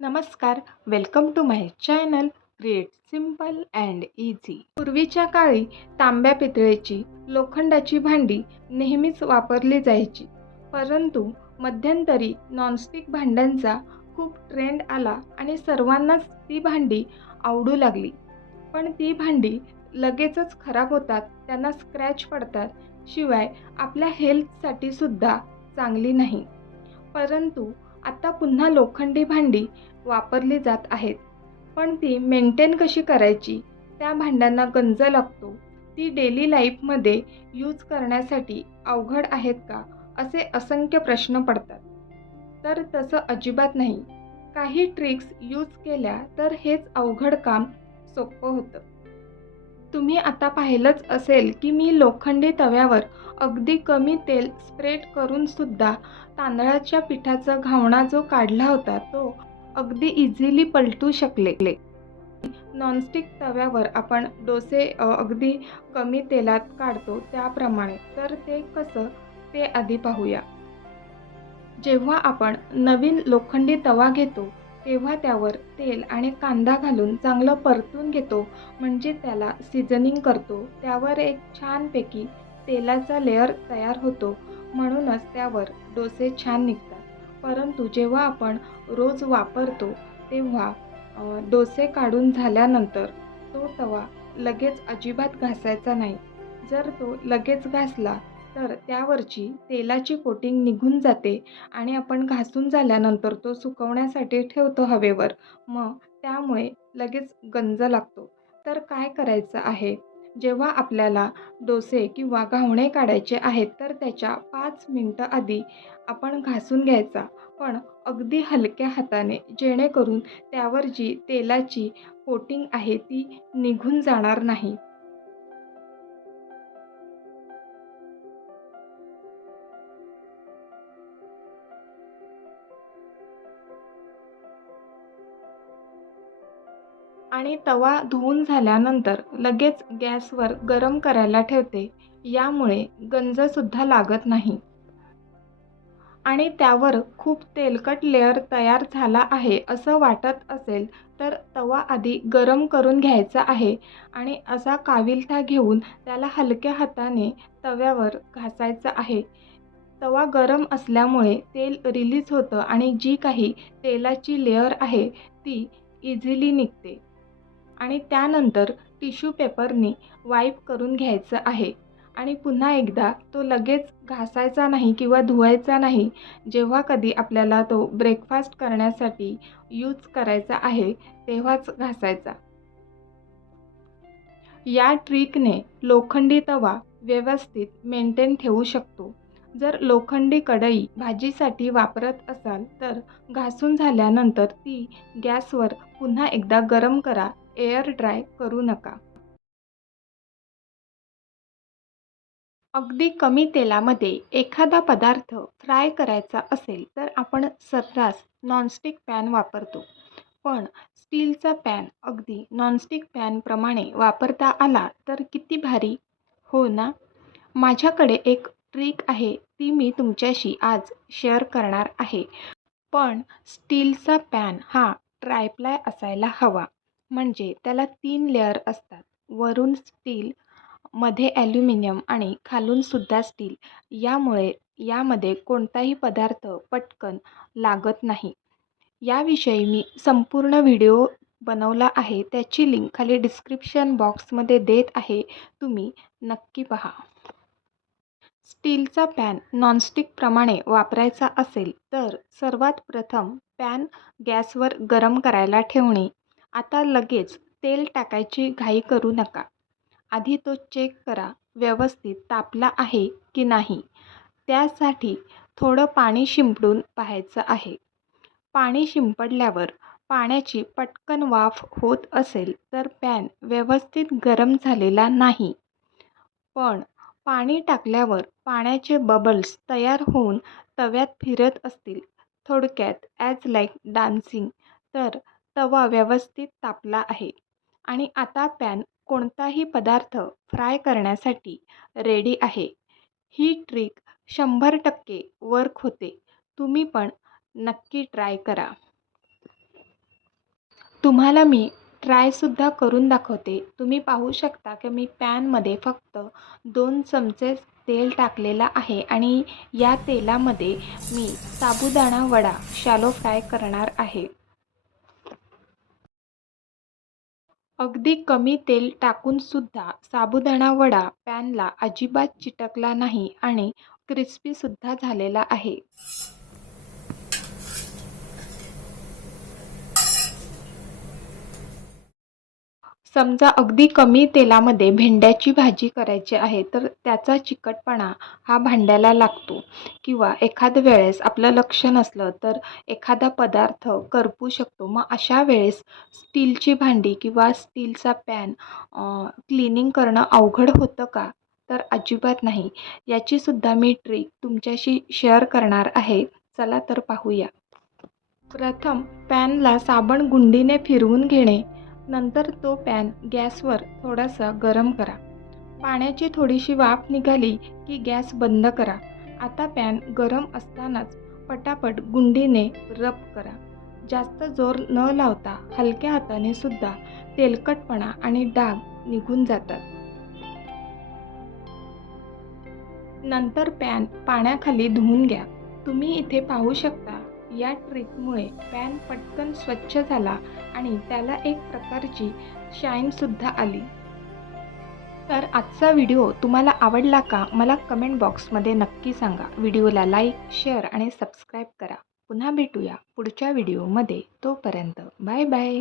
नमस्कार welcome to my channel create simple and easy पूर्वीच्या काळी तांब्या पितळेची लोखंडाची भांडी नेहमीच वापरली जायची. परंतु मध्यंतरी नॉनस्टिक भांड्यांचा खूप ट्रेंड आला आणि सर्वांनाच ती भांडी आवडू लागली. पण ती भांडी लगेचच खराब होतात त्यांना स्क्रॅच पडतात शिवाय आपल्या हेल्थसाठी सुद्धा चांगली नाही. परंतु आता पुन्हा लोखंडी भांडी वापरली जात आहेत. पण ती मेंटेन कशी करायची? त्या भांड्यांना गंज लागतो. ती डेली लाईफमध्ये यूज करण्यासाठी अवघड आहेत का? असे असंख्य प्रश्न पडतात. तर तसं अजिबात नाही. काही ट्रिक्स यूज केल्या तर हेच अवघड काम सोपं होतं. तुम्ही आता पाहिलंच असेल की मी लोखंडी तव्यावर अगदी कमी तेल स्प्रेड करूनसुद्धा तांदळाच्या पिठाचा घावणा जो काढला होता तो अगदी इझिली पलटू शकले. नॉनस्टिक तव्यावर आपण डोसे अगदी कमी तेलात काढतो त्याप्रमाणे. तर ते कसं? ते आधी पाहूया. जेव्हा आपण नवीन लोखंडी तवा घेतो तेव्हा त्यावर तेल आणि कांदा घालून चांगलं परतून घेतो. म्हणजे त्याला सिझनिंग करतो. त्यावर एक छानपैकी तेलाचा लेअर तयार होतो. म्हणूनच त्यावर डोसे छान निघतात. परंतु जेव्हा आपण रोज वापरतो तेव्हा डोसे काढून झाल्यानंतर तो तवा लगेच अजिबात घासायचा नाही. जर तो लगेच घासला तर त्यावरची तेलाची कोटिंग निघून जाते आणि आपण घासून झाल्यानंतर तो सुकवण्यासाठी ठेवतो हवेवर. मग त्यामुळे लगेच गंज लागतो. तर काय करायचं आहे? जेव्हा आपल्याला डोसे किंवा घावणे काढायचे आहेत तर त्याच्या पाच मिनटं आधी आपण घासून घ्यायचा. पण अगदी हलक्या हाताने जेणेकरून त्यावर जी तेलाची कोटिंग आहे ती निघून जाणार नाही. आणि तवा धुवून झाल्यानंतर लगेच गॅसवर गरम करायला ठेवते. यामुळे गंजसुद्धा लागत नाही. आणि त्यावर खूप तेलकट लेअर तयार झाला आहे असं वाटत असेल तर तवा आधी गरम करून घ्यायचा आहे आणि असा काविलथा घेऊन त्याला हलक्या हाताने तव्यावर घासायचा आहे. तवा गरम असल्यामुळे तेल रिलीज होतं आणि जी काही तेलाची लेअर आहे ती इझिली निघते. आणि त्यानंतर टिश्यू पेपरने वाईप करून घ्यायचं आहे. आणि पुन्हा एकदा तो लगेच घासायचा नाही किंवा धुवायचा नाही जेव्हा कधी आपल्याला तो ब्रेकफास्ट करण्यासाठी यूज करायचा आहे तेव्हाच घासायचा. या ट्रिकने लोखंडी तवा व्यवस्थित मेंटेन ठेवू शकतो. जर लोखंडी कढई भाजीसाठी वापरत असाल तर घासून झाल्यानंतर ती गॅसवर पुन्हा एकदा गरम करा. एअर ड्राय करू नका. अगदी कमी तेलामध्ये एखादा पदार्थ फ्राय करायचा असेल तर आपण सर्रास नॉनस्टिक पॅन वापरतो. पण स्टीलचा पॅन अगदी नॉनस्टिक पॅनप्रमाणे वापरता आला तर किती भारी? हो ना? माझ्याकडे एक ट्रिक आहे ती मी तुमच्याशी आज शेअर करणार आहे. पण स्टीलचा पॅन हा ट्रायप्लाय असायला हवा. म्हणजे त्याला तीन लेअर असतात. वरून स्टील मध्ये ॲल्युमिनियम आणि खालूनसुद्धा स्टील. यामुळे यामध्ये कोणताही पदार्थ पटकन लागत नाही. याविषयी मी संपूर्ण व्हिडिओ बनवला आहे. त्याची लिंक खाली डिस्क्रिप्शन बॉक्समध्ये देत आहे. तुम्ही नक्की पहा. स्टीलचा पॅन नॉनस्टिकप्रमाणे वापरायचा असेल तर सर्वात प्रथम पॅन गॅसवर गरम करायला ठेवणे. आता लगेच तेल टाकायची घाई करू नका. आधी तो चेक करा व्यवस्थित तापला आहे की नाही. त्यासाठी थोडं पाणी शिंपडून पाहायचं आहे. पाणी शिंपडल्यावर पाण्याची पटकन वाफ होत असेल तर पॅन व्यवस्थित गरम झालेला नाही. पण पाणी टाकल्यावर पाण्याचे बबल्स तयार होऊन तव्यात फिरत असतील. थोडक्यात ॲज लाईक डान्सिंग तर तवा व्यवस्थित तापला आहे. आणि आता पॅन कोणताही पदार्थ फ्राय करण्यासाठी रेडी आहे. ही ट्रिक शंभर टक्के वर्क होते. तुम्ही पण नक्की ट्राय करा. तुम्हाला मी ट्रायसुद्धा करून दाखवते. तुम्ही पाहू शकता की मी पॅनमध्ये फक्त दोन चमचे तेल टाकलेलं आहे आणि या तेलामध्ये मी साबुदाणा वडा शॅलो फ्राय करणार आहे. अगदी कमी तेल टाकूनसुद्धा साबुदाणा वडा पॅनला अजिबात चिटकला नाही आणि क्रिस्पीसुद्धा झालेला आहे. समजा अगदी कमी तेलामध्ये भेंड्याची भाजी करायची आहे तर त्याचा चिकटपणा हा भांड्याला लागतो. किंवा एखाद्या वेळेस आपलं लक्ष नसलं तर एखादा पदार्थ करपू शकतो. मग अशा वेळेस स्टीलची भांडी किंवा स्टीलचा पॅन क्लिनिंग करणं अवघड होतं का? तर अजिबात नाही. याचीसुद्धा मी ट्रिक तुमच्याशी शेअर करणार आहे. चला तर पाहूया. प्रथम पॅनला साबण गुंडीने फिरवून घेणे. नंतर तो पॅन गॅसवर थोडासा गरम करा. पाण्याची थोडीशी वाफ निघाली की गॅस बंद करा. आता पॅन गरम असतानाच पटापट गुंडीने रब करा. जास्त जोर न लावता हलक्या हाताने सुद्धा तेलकटपणा आणि डाग निघून जातात. नंतर पॅन पाण्याखाली धुवून घ्या. तुम्ही इथे पाहू शकता या ट्रिकमुळे पॅन पटकन स्वच्छ झाला आणि त्याला एक प्रकारची शाईनसुद्धा आली. तर आजचा व्हिडिओ तुम्हाला आवडला का मला कमेंट बॉक्समध्ये नक्की सांगा. व्हिडिओला लाईक शेअर आणि सबस्क्राईब करा. पुन्हा भेटूया पुढच्या व्हिडिओमध्ये. तोपर्यंत बाय बाय.